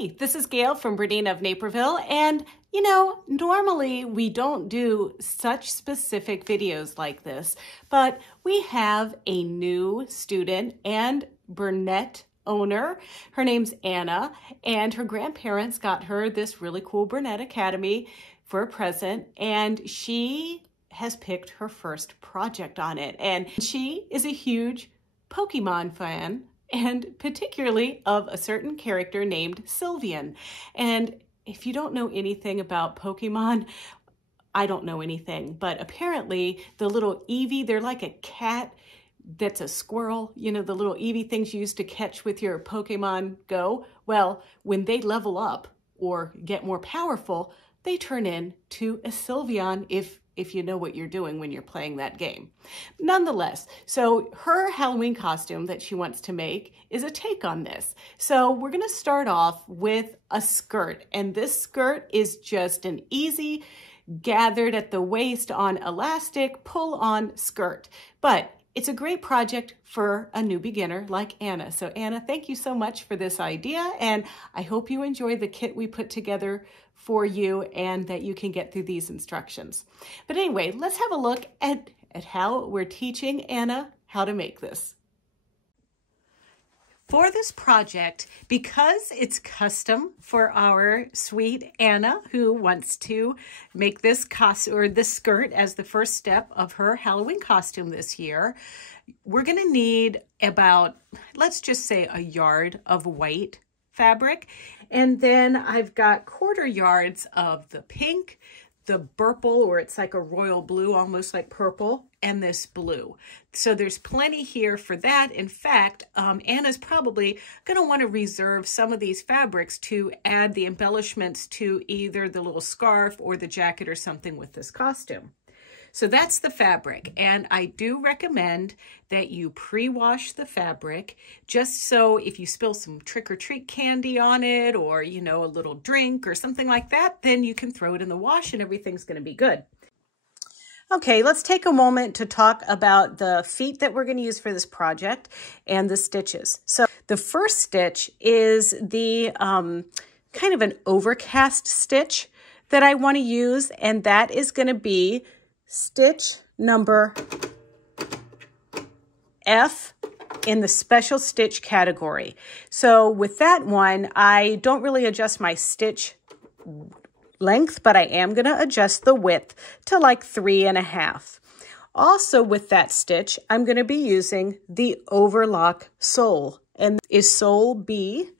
Hey, this is Gayle from BERNINA of NAperville, and normally we don't do such specific videos like this, but we have a new student and bernette owner. Her name's Anna, and her grandparents got her this really cool Bernette Academy for a present, and she has picked her first project on it. And she is a huge Pokemon fan, and particularly of a certain character named Sylveon. And if you don't know anything about Pokemon, I don't know anything, but apparently the little Eevee, they're like a cat that's a squirrel, the little Eevee things you used to catch with your Pokemon Go. Well, when they level up or get more powerful, they turn into a Sylveon if you know what you're doing when you're playing that game. Nonetheless, so her Halloween costume that she wants to make is a take on this. So we're gonna start off with a skirt, and this skirt is just an easy gathered at the waist on elastic pull on skirt. But it's a great project for a new beginner like Anna. So Anna, thank you so much for this idea, and I hope you enjoy the kit we put together for you and that you can get through these instructions. But anyway, let's have a look at how we're teaching Anna how to make this. For this project, because it's custom for our sweet Anna, who wants to make this this skirt as the first step of her Halloween costume this year, we're gonna need about, let's just say, a yard of white fabric. And then I've got 1/4 yards of the pink, the purple, or it's like a royal blue, almost like purple, and this blue. So there's plenty here for that. In fact, Anna's probably gonna wanna reserve some of these fabrics to add the embellishments to either the little scarf or the jacket or something with this costume. So that's the fabric, and I do recommend that you pre-wash the fabric, just so if you spill some trick-or-treat candy on it, or a little drink or something like that, then you can throw it in the wash and everything's going to be good. Okay, let's take a moment to talk about the feet that we're going to use for this project and the stitches. So the first stitch is the kind of an overcast stitch that I want to use, and that is going to be stitch number F in the special stitch category. So with that one, I don't really adjust my stitch length, but I am going to adjust the width to like 3.5. Also with that stitch, I'm going to be using the overlock sole, and is sole B,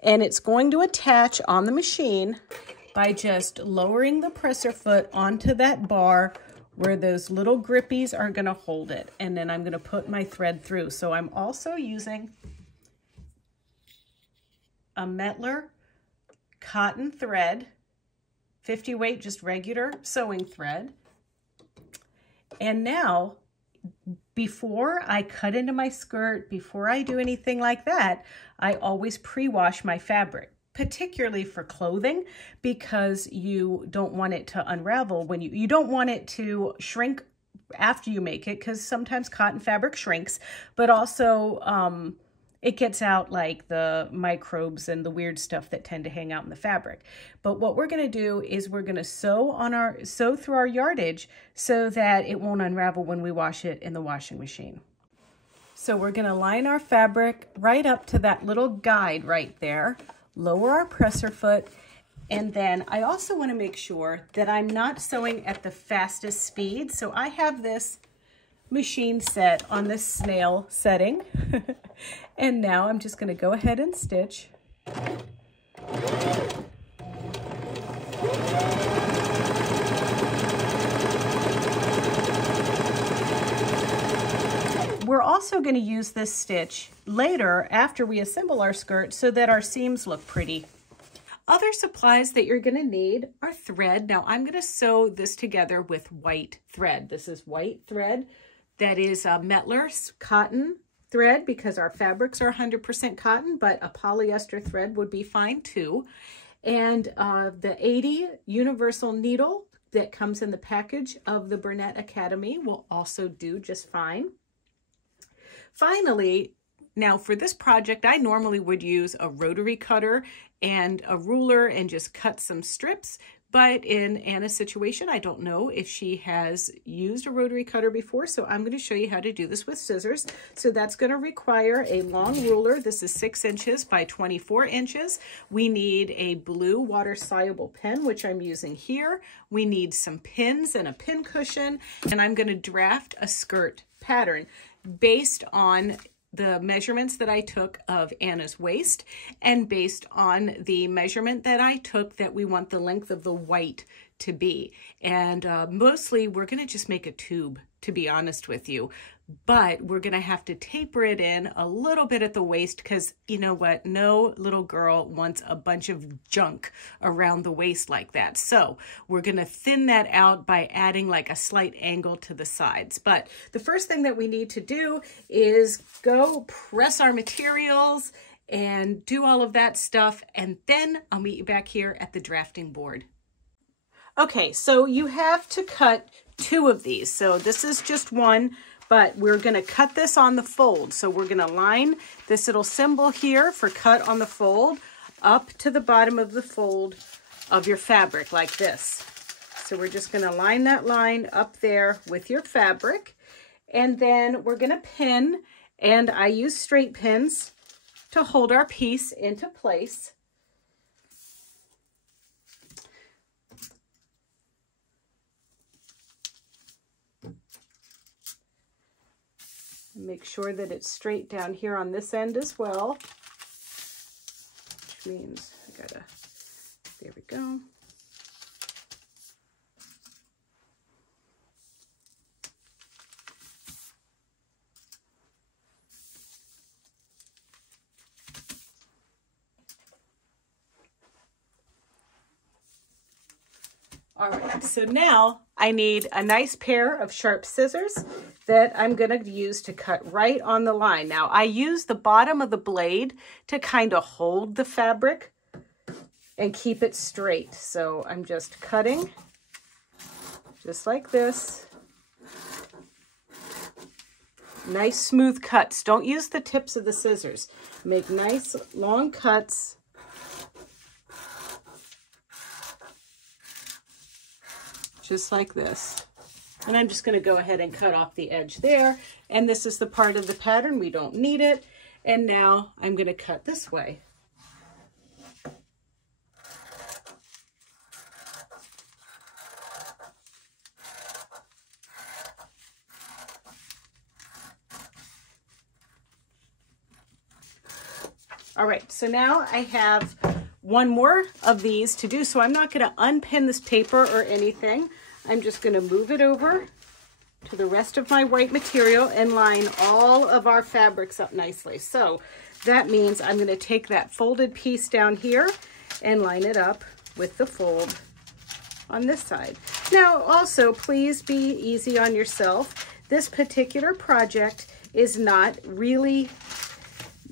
and it's going to attach on the machine by just lowering the presser foot onto that bar where those little grippies are going to hold it. And then I'm going to put my thread through. So I'm also using a Mettler cotton thread, 50 weight, just regular sewing thread. And now, before I cut into my skirt, before I do anything like that, I always pre-wash my fabric, particularly for clothing, because you don't want it to unravel when you don't want it to shrink after you make it, because sometimes cotton fabric shrinks, but also it gets out like the microbes and the weird stuff that tend to hang out in the fabric. But what we're going to do is we're going to sew through our yardage so that it won't unravel when we wash it in the washing machine. So we're going to line our fabric right up to that little guide right there, lower our presser foot, and then I also want to make sure that I'm not sewing at the fastest speed. So I have this machine set on this snail setting. And now I'm just going to go ahead and stitch. We're also going to use this stitch later after we assemble our skirt so that our seams look pretty. Other supplies that you're going to need are thread. Now I'm going to sew this together with white thread. This is white thread that is Mettler's cotton thread, because our fabrics are 100% cotton, but a polyester thread would be fine too. And the 80 universal needle that comes in the package of the Bernette Academy will also do just fine. Finally, now for this project, I normally would use a rotary cutter and a ruler and just cut some strips. But in Anna's situation, I don't know if she has used a rotary cutter before, so I'm going to show you how to do this with scissors. So that's going to require a long ruler. This is 6 inches by 24 inches. We need a blue water-soluble pen, which I'm using here. We need some pins and a pin cushion, and I'm going to draft a skirt pattern based on the measurements that I took of Anna's waist and based on the measurement that I took that we want the length of the white to be. And mostly we're going to just make a tube, to be honest with you. But we're going to have to taper it in a little bit at the waist because, you know what, no little girl wants a bunch of junk around the waist like that. So we're going to thin that out by adding like a slight angle to the sides. But the first thing that we need to do is go press our materials and do all of that stuff. And then I'll meet you back here at the drafting board. Okay, so you have to cut 2 of these. So this is just one. But we're going to cut this on the fold. So we're going to line this little symbol here for cut on the fold up to the bottom of the fold of your fabric like this. So we're just going to line that line up there with your fabric. And then we're going to pin, and I use straight pins to hold our piece into place. Make sure that it's straight down here on this end as well, which means I gotta, there we go. All right, so now I need a nice pair of sharp scissors that I'm going to use to cut right on the line. Now, I use the bottom of the blade to kind of hold the fabric and keep it straight. So I'm just cutting just like this. Nice smooth cuts. Don't use the tips of the scissors. Make nice long cuts. Just like this. And I'm just going to go ahead and cut off the edge there. And this is the part of the pattern. We don't need it. And now I'm going to cut this way. All right, so now I have one more of these to do. So I'm not going to unpin this paper or anything. I'm just going to move it over to the rest of my white material and line all of our fabrics up nicely. So that means I'm going to take that folded piece down here and line it up with the fold on this side. Now also, please be easy on yourself. This particular project is not really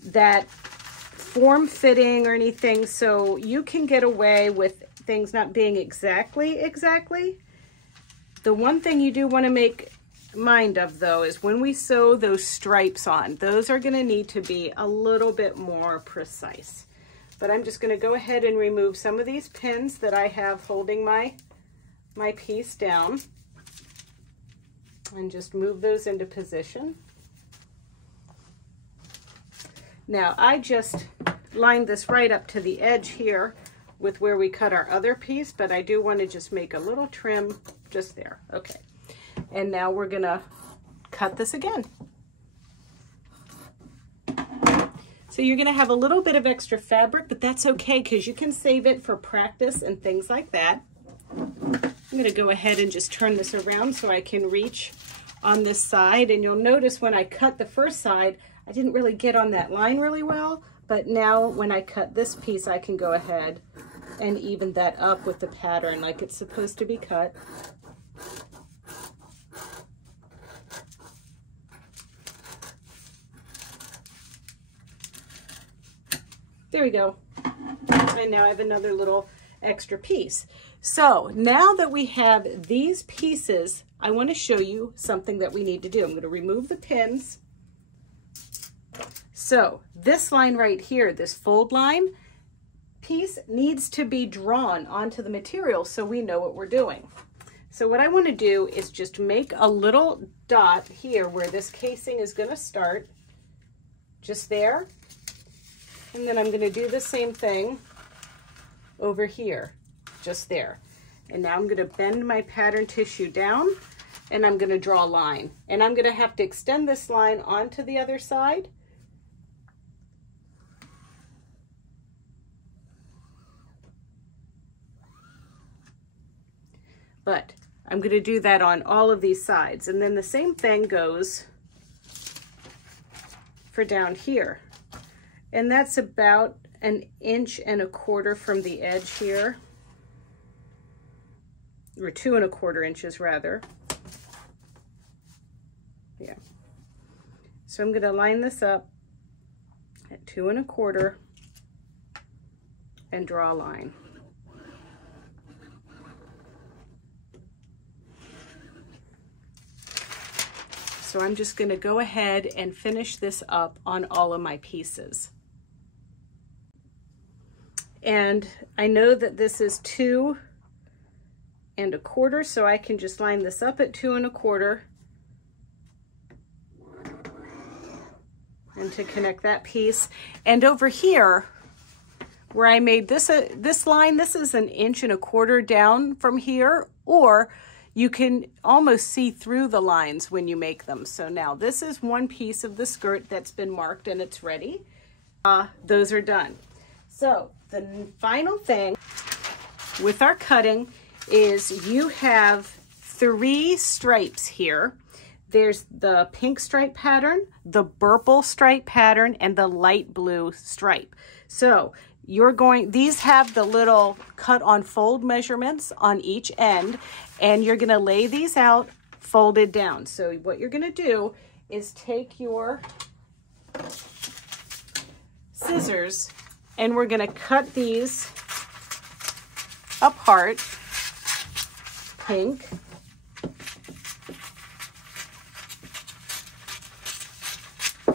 that form-fitting or anything, so you can get away with things not being exactly. The one thing you do want to make mind of, though, is when we sew those stripes on, those are going to need to be a little bit more precise. But I'm just going to go ahead and remove some of these pins that I have holding my piece down and just move those into position. Now, I just lined this right up to the edge here with where we cut our other piece, but I do want to just make a little trim just there. Okay. And now we're going to cut this again. So you're going to have a little bit of extra fabric, but that's okay because you can save it for practice and things like that. I'm going to go ahead and just turn this around so I can reach on this side. And you'll notice when I cut the first side, I didn't really get on that line really well, but now when I cut this piece, I can go ahead and even that up with the pattern like it's supposed to be cut. There we go. And now I have another little extra piece. So now that we have these pieces, I want to show you something that we need to do. I'm going to remove the pins. So this line right here, this fold line, piece needs to be drawn onto the material so we know what we're doing. So what I want to do is just make a little dot here where this casing is going to start, just there. And then I'm going to do the same thing over here, just there. And now I'm going to bend my pattern tissue down and I'm going to draw a line. And I'm going to have to extend this line onto the other side. But I'm going to do that on all of these sides. And then the same thing goes for down here. And that's about 1.25 inches from the edge here. Or 2.25 inches rather. Yeah. So I'm going to line this up at 2.25 and draw a line. So I'm just going to go ahead and finish this up on all of my pieces. And I know that this is 2.25, so I can just line this up at 2.25. And to connect that piece. And over here, where I made this line, this is 1.25 inches down from here, or you can almost see through the lines when you make them. So now this is one piece of the skirt that's been marked and it's ready. Those are done. So the final thing with our cutting is you have 3 stripes here. There's the pink stripe pattern, the purple stripe pattern, and the light blue stripe. So these have the little cut on fold measurements on each end, and you're gonna lay these out folded down. So what you're gonna do is take your scissors and we're gonna cut these apart, pink,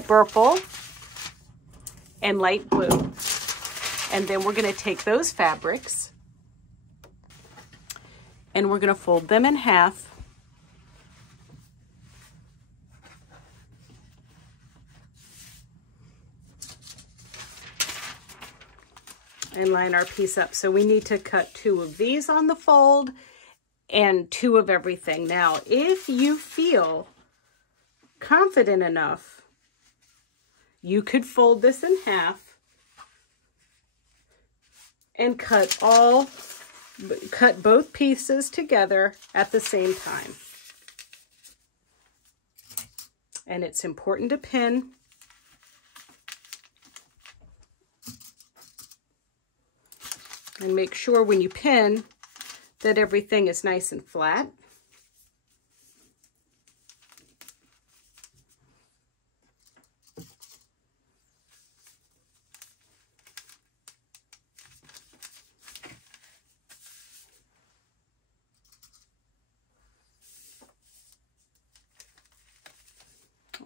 purple, and light blue. And then we're going to take those fabrics and we're going to fold them in half. And line our piece up. So we need to cut 2 of these on the fold and 2 of everything. Now, if you feel confident enough, you could fold this in half and cut both pieces together at the same time. And it's important to pin. And make sure when you pin that everything is nice and flat.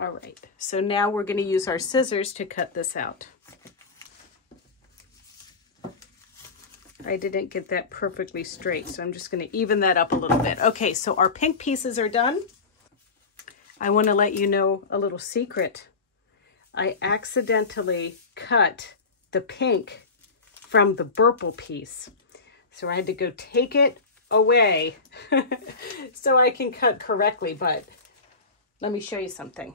All right, so now we're going to use our scissors to cut this out. I didn't get that perfectly straight, so I'm just going to even that up a little bit. Okay, so our pink pieces are done. I want to let you know a little secret. I accidentally cut the pink from the purple piece. So I had to go take it away so I can cut correctly, but let me show you something.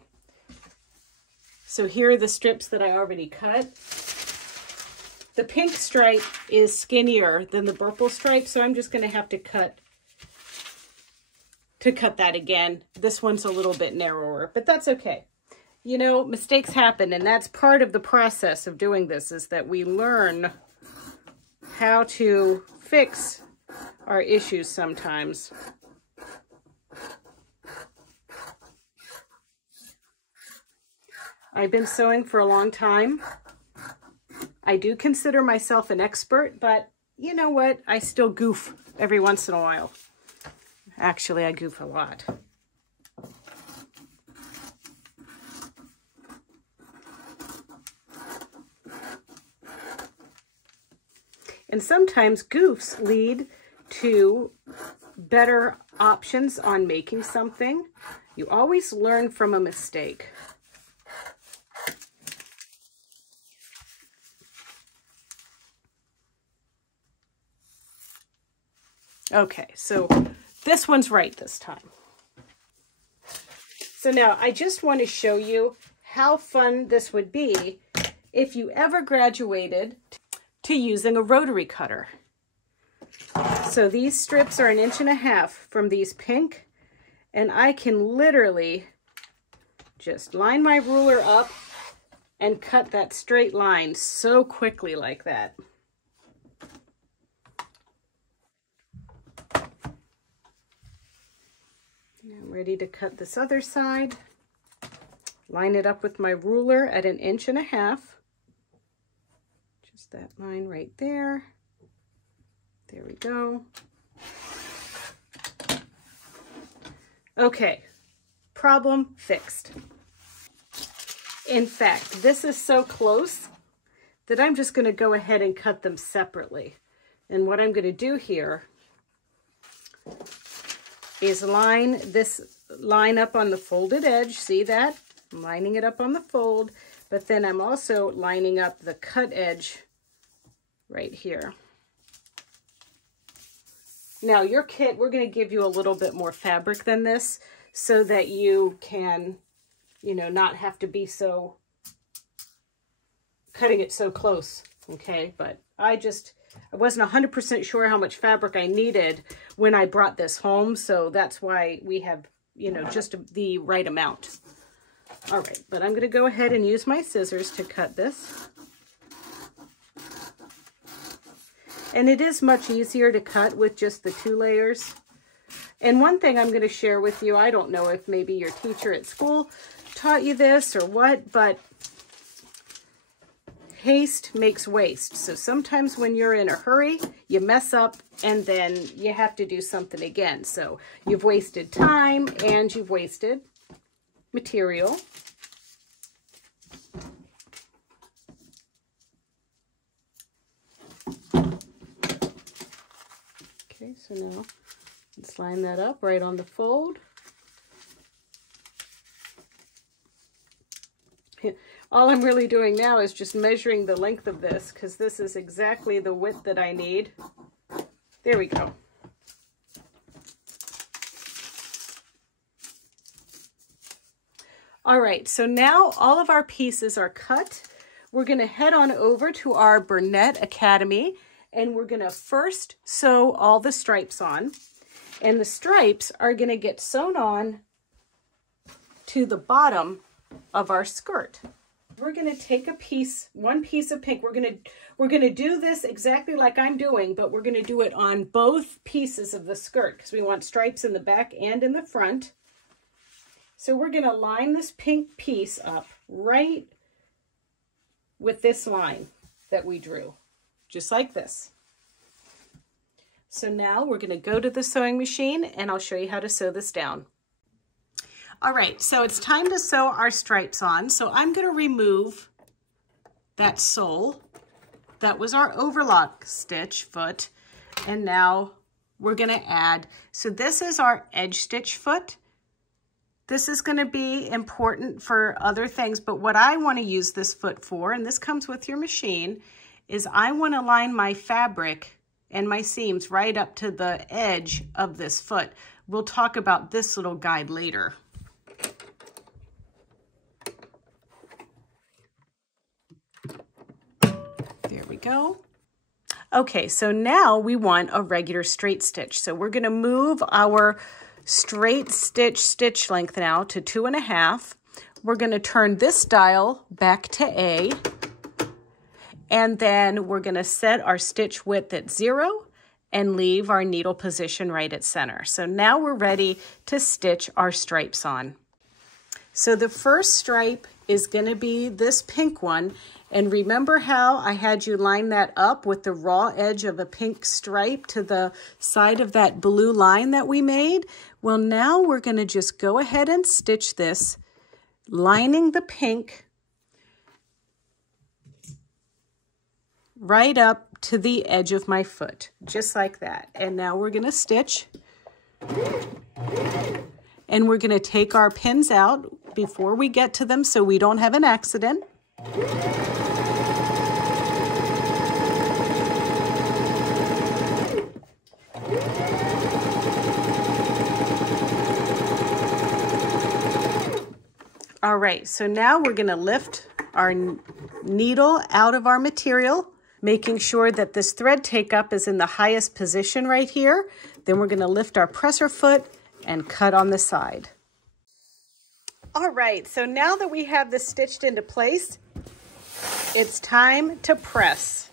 So here are the strips that I already cut. The pink stripe is skinnier than the purple stripe, so I'm just going to have to cut that again. This one's a little bit narrower, but that's okay. You know, mistakes happen, and that's part of the process of doing this, is that we learn how to fix our issues sometimes. I've been sewing for a long time. I do consider myself an expert, but you know what? I still goof every once in a while. Actually, I goof a lot. And sometimes goofs lead to better options on making something. You always learn from a mistake. Okay, so this one's right this time. So now I just want to show you how fun this would be if you ever graduated to using a rotary cutter. So these strips are 1.5 inches from these pink, and I can literally just line my ruler up and cut that straight line so quickly like that. I'm ready to cut this other side. Line it up with my ruler at 1.5 inches. Just that line right there. There we go. Okay, problem fixed. In fact, this is so close that I'm just going to go ahead and cut them separately. And what I'm going to do here is line this line up on the folded edge. See that? I'm lining it up on the fold, but then I'm also lining up the cut edge right here. Now your kit, we're going to give you a little bit more fabric than this so that you can, you know, not have to be so cutting it so close. Okay, but I wasn't 100% sure how much fabric I needed when I brought this home, so that's why we have, you know, just the right amount. All right, but I'm going to go ahead and use my scissors to cut this. And it is much easier to cut with just the 2 layers. And one thing I'm going to share with you, I don't know if maybe your teacher at school taught you this or what, but haste makes waste. So sometimes when you're in a hurry, you mess up and then you have to do something again. So you've wasted time and you've wasted material. Okay, so now let's line that up right on the fold. All I'm really doing now is just measuring the length of this because this is exactly the width that I need. There we go. All right, so now all of our pieces are cut. We're going to head on over to our Bernette Academy, and we're going to first sew all the stripes on. And the stripes are going to get sewn on to the bottom of our skirt. We're going to take one piece of pink. We're going to do this exactly like I'm doing, but we're going to do it on both pieces of the skirt because we want stripes in the back and in the front. So we're going to line this pink piece up right with this line that we drew, just like this. So now we're going to go to the sewing machine and I'll show you how to sew this down. All right, so it's time to sew our stripes on. So I'm going to remove that sole. That was our overlock stitch foot. And now we're going to add, so this is our edge stitch foot. This is going to be important for other things, but what I want to use this foot for, and this comes with your machine, is I want to line my fabric and my seams right up to the edge of this foot. We'll talk about this little guide later. There we go. Okay, so now we want a regular straight stitch. So we're going to move our straight stitch length now to 2.5. We're going to turn this dial back to A, and then we're going to set our stitch width at 0 and leave our needle position right at center. So now we're ready to stitch our stripes on. So the first stripe is going to be this pink one. And remember how I had you line that up with the raw edge of a pink stripe to the side of that blue line that we made? Well, now we're going to just go ahead and stitch this, lining the pink right up to the edge of my foot, just like that. And now we're gonna stitch. And we're gonna take our pins out before we get to them so we don't have an accident. All right, so now we're gonna lift our needle out of our material, making sure that this thread take-up is in the highest position right here. Then we're gonna lift our presser foot and cut on the side. All right, so now that we have this stitched into place, it's time to press.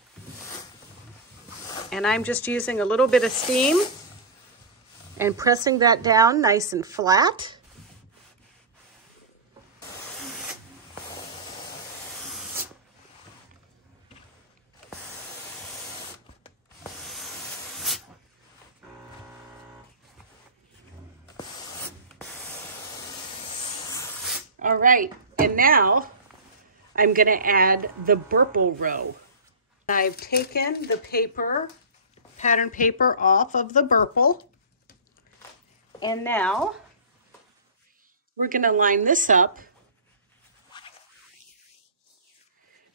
And I'm just using a little bit of steam and pressing that down nice and flat. All right, and now I'm gonna add the burple row. I've taken the paper, pattern paper off of the burple, and now we're gonna line this up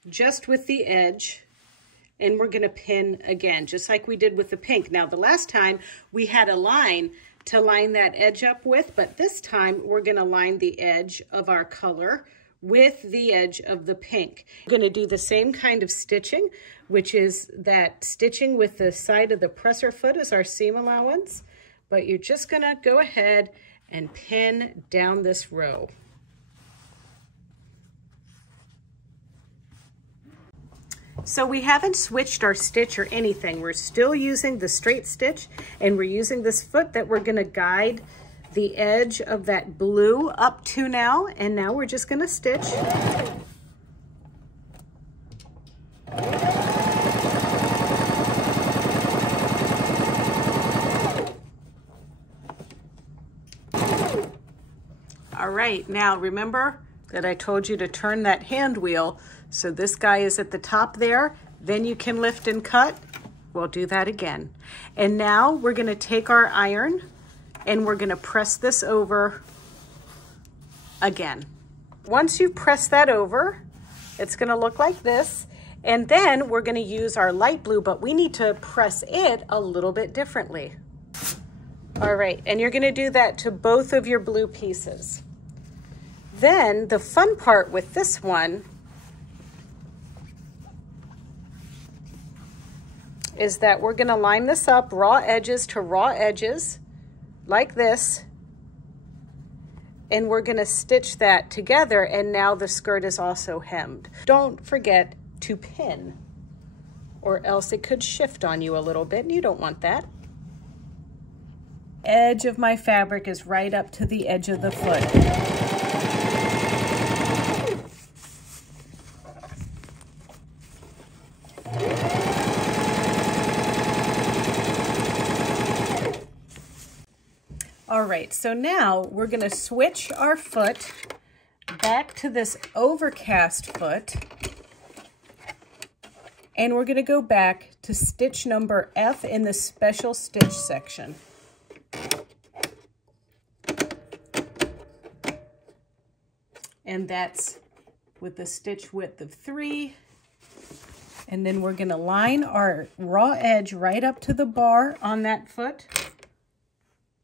just with the edge, and we're gonna pin again, just like we did with the pink. Now, the last time we had a line to line that edge up with, but this time we're gonna line the edge of our color with the edge of the pink. We're gonna do the same kind of stitching, which is that stitching with the side of the presser foot as our seam allowance, but you're just gonna go ahead and pin down this row. So we haven't switched our stitch or anything. We're still using the straight stitch, and we're using this foot that we're gonna guide the edge of that blue up to now, and now we're just gonna stitch. All right, now remember that I told you to turn that hand wheel. So this guy is at the top there, then you can lift and cut. We'll do that again. And now we're gonna take our iron and we're gonna press this over again. Once you press that over, it's gonna look like this. And then we're gonna use our light blue, but we need to press it a little bit differently. All right, and you're gonna do that to both of your blue pieces. Then the fun part with this one is that we're gonna line this up raw edges to raw edges like this, and we're gonna stitch that together, and now the skirt is also hemmed. Don't forget to pin, or else it could shift on you a little bit, and you don't want that. Edge of my fabric is right up to the edge of the foot. All right, so now we're gonna switch our foot back to this overcast foot, and we're gonna go back to stitch number F in the special stitch section. And that's with the stitch width of 3. And then we're gonna line our raw edge right up to the bar on that foot.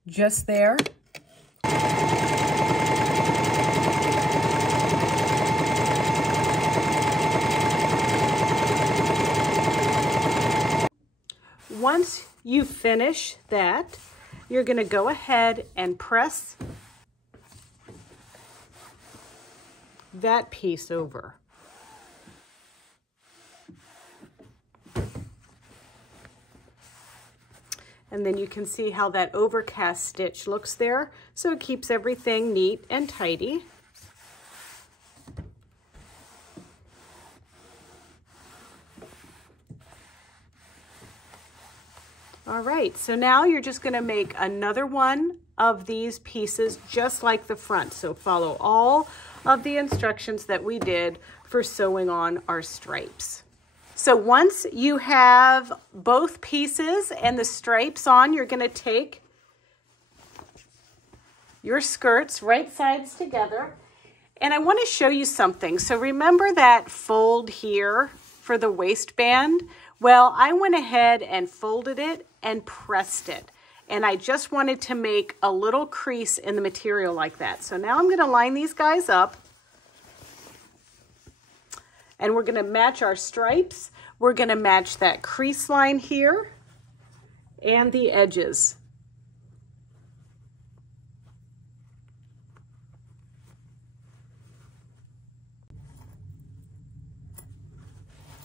Just there. Once you finish that, you're going to go ahead and press that piece over. And then you can see how that overcast stitch looks there. So it keeps everything neat and tidy. All right, so now you're just gonna make another one of these pieces just like the front. So follow all of the instructions that we did for sewing on our stripes. So once you have both pieces and the stripes on, you're going to take your skirts right sides together. And I want to show you something. So remember that fold here for the waistband? Well, I went ahead and folded it and pressed it. And I just wanted to make a little crease in the material like that. So now I'm going to line these guys up. And we're going to match our stripes. We're going to match that crease line here and the edges.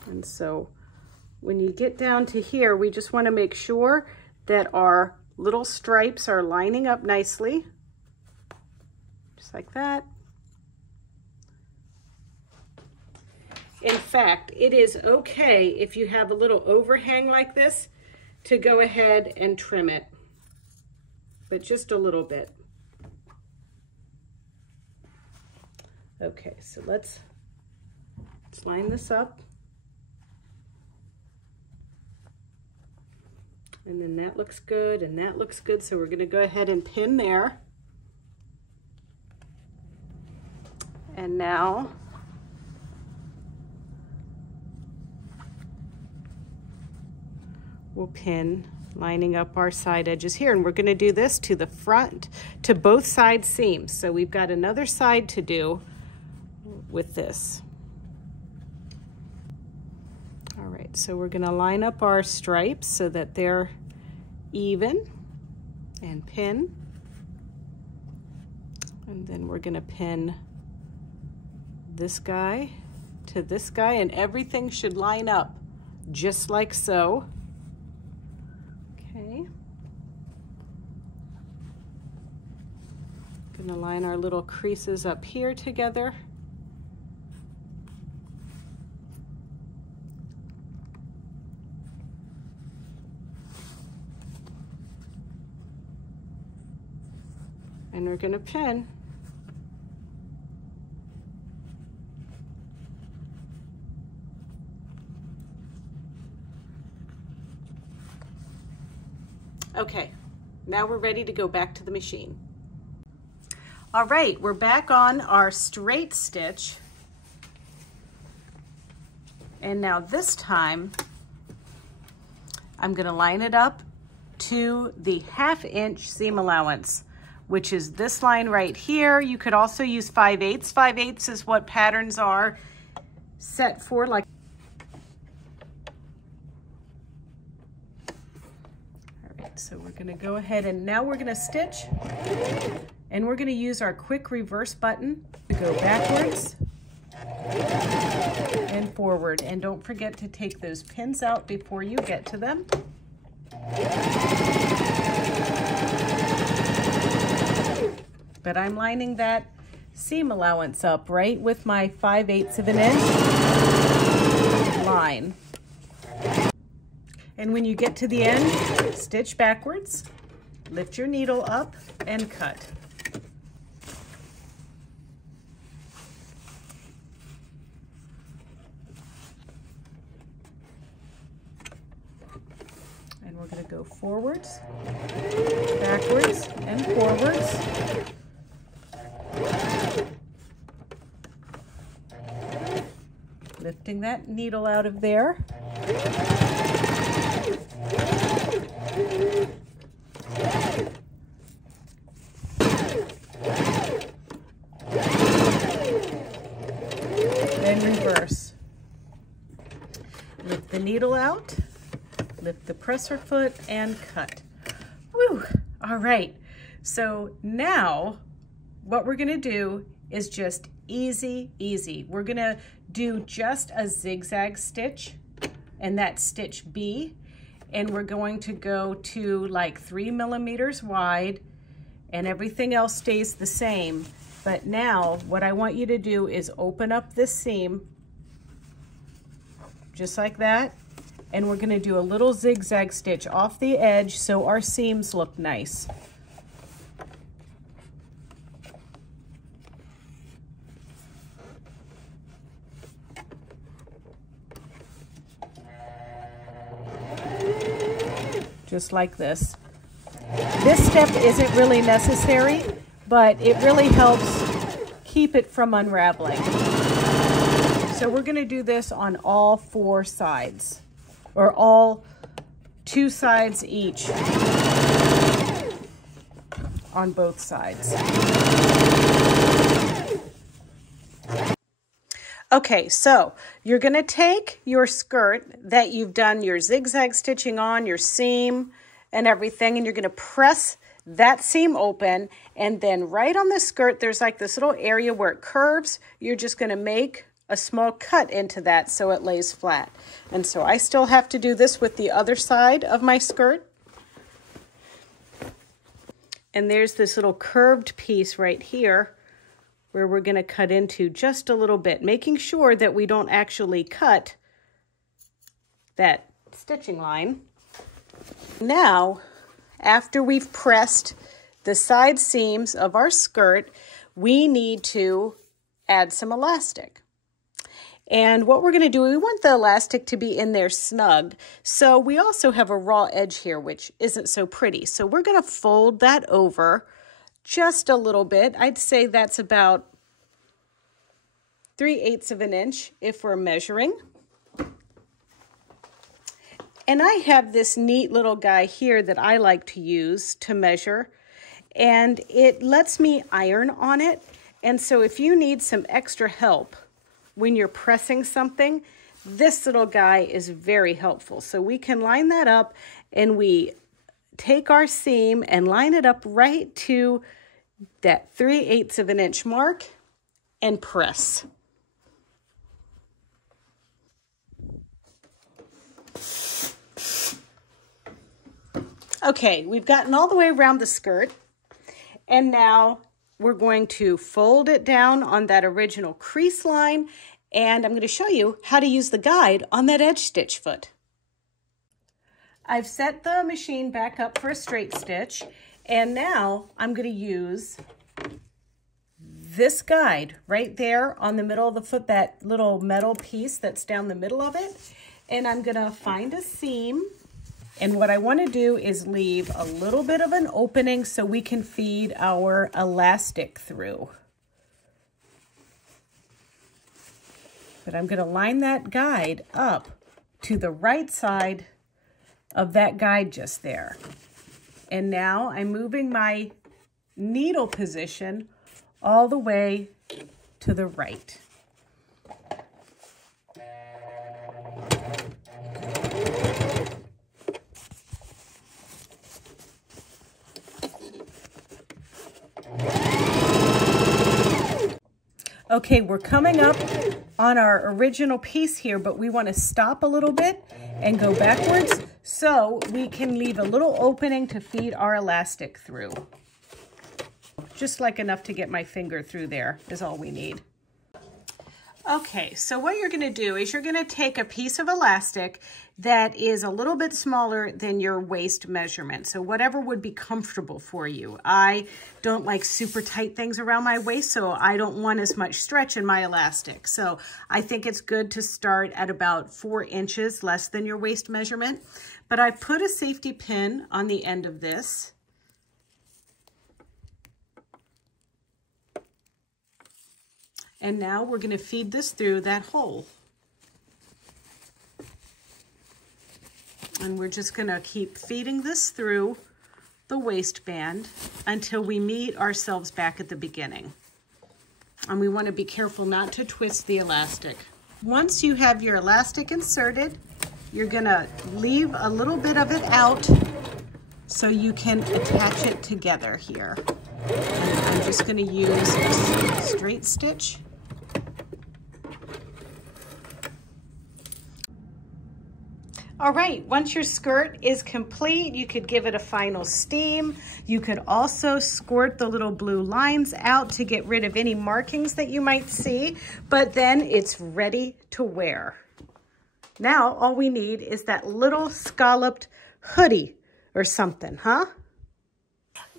And so when you get down to here, we just want to make sure that our little stripes are lining up nicely, just like that. In fact, it is okay if you have a little overhang like this to go ahead and trim it, but just a little bit. Okay, so let's line this up. And then that looks good, and that looks good. So we're going to go ahead and pin there. And now we'll pin, lining up our side edges here. And we're going to do this to the front, to both side seams. So we've got another side to do with this. All right, so we're going to line up our stripes so that they're even and pin. And then we're going to pin this guy to this guy, and everything should line up just like so. Okay. Going to line our little creases up here together. And we're going to pin. Okay, now we're ready to go back to the machine. All right, we're back on our straight stitch. And now this time, I'm going to line it up to the 1/2 inch seam allowance, which is this line right here. You could also use 5/8. 5/8 is what patterns are set for. Like, all right, so we're gonna go ahead and now we're gonna stitch, and we're gonna use our quick reverse button to go backwards and forward. And don't forget to take those pins out before you get to them. But I'm lining that seam allowance up right with my 5/8 of an inch line. And when you get to the end, stitch backwards, lift your needle up, and cut. And we're going to go forwards, backwards, and forwards. Lifting that needle out of there. Then reverse. Lift the needle out, lift the presser foot, and cut. Woo! All right, so now what we're gonna do is just easy, easy. We're gonna do just a zigzag stitch, and that's stitch B, and we're going to go to like 3 millimeters wide, and everything else stays the same. But now what I want you to do is open up this seam just like that, and we're gonna do a little zigzag stitch off the edge so our seams look nice. just like this. This step isn't really necessary, but it really helps keep it from unraveling. So we're going to do this on all 4 sides, or all 2 sides each on both sides. Okay, so you're going to take your skirt that you've done your zigzag stitching on, your seam and everything, and you're going to press that seam open, and then right on the skirt there's like this little area where it curves. You're just going to make a small cut into that so it lays flat. And so I still have to do this with the other side of my skirt. And there's this little curved piece right here where we're going to cut into just a little bit, making sure that we don't actually cut that stitching line. Now, after we've pressed the side seams of our skirt, we need to add some elastic. And what we're going to do, we want the elastic to be in there snug. So we also have a raw edge here, which isn't so pretty. So we're going to fold that over just a little bit. I'd say that's about 3/8 of an inch if we're measuring. And I have this neat little guy here that I like to use to measure, and it lets me iron on it. And so if you need some extra help when you're pressing something, this little guy is very helpful. So we can line that up, and we take our seam and line it up right to that 3/8 of an inch mark and press. Okay, we've gotten all the way around the skirt, and now we're going to fold it down on that original crease line, and I'm going to show you how to use the guide on that edge stitch foot. I've set the machine back up for a straight stitch, and now I'm going to use this guide right there on the middle of the foot, that little metal piece that's down the middle of it, and I'm going to find a seam. And what I want to do is leave a little bit of an opening so we can feed our elastic through. But I'm going to line that guide up to the right side of that guide just there. And now I'm moving my needle position all the way to the right. Okay, we're coming up on our original piece here, but we want to stop a little bit and go backwards so we can leave a little opening to feed our elastic through. Just like enough to get my finger through there is all we need. Okay, so what you're going to do is you're going to take a piece of elastic that is a little bit smaller than your waist measurement. So whatever would be comfortable for you. I don't like super tight things around my waist, so I don't want as much stretch in my elastic. So I think it's good to start at about 4 inches less than your waist measurement. But I put a safety pin on the end of this. And now we're going to feed this through that hole. And we're just going to keep feeding this through the waistband until we meet ourselves back at the beginning. And we want to be careful not to twist the elastic. Once you have your elastic inserted, you're going to leave a little bit of it out so you can attach it together here. And I'm just going to use a straight stitch. All right, once your skirt is complete, you could give it a final steam. You could also squirt the little blue lines out to get rid of any markings that you might see, but then it's ready to wear. Now, all we need is that little scalloped hoodie or something, huh?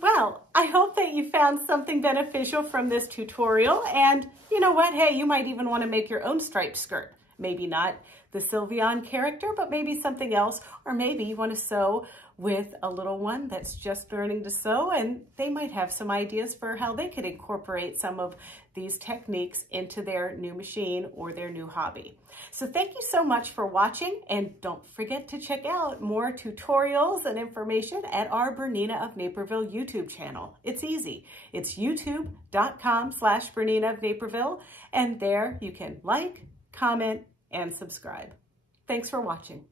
Well, I hope that you found something beneficial from this tutorial, and you know what? Hey, you might even want to make your own striped skirt. Maybe not the Sylveon character, but maybe something else, or maybe you want to sew with a little one that's just learning to sew, and they might have some ideas for how they could incorporate some of these techniques into their new machine or their new hobby. So thank you so much for watching, and don't forget to check out more tutorials and information at our Bernina of Naperville YouTube channel. It's easy. It's youtube.com/Bernina of Naperville, and there you can like, comment, and subscribe. Thanks for watching.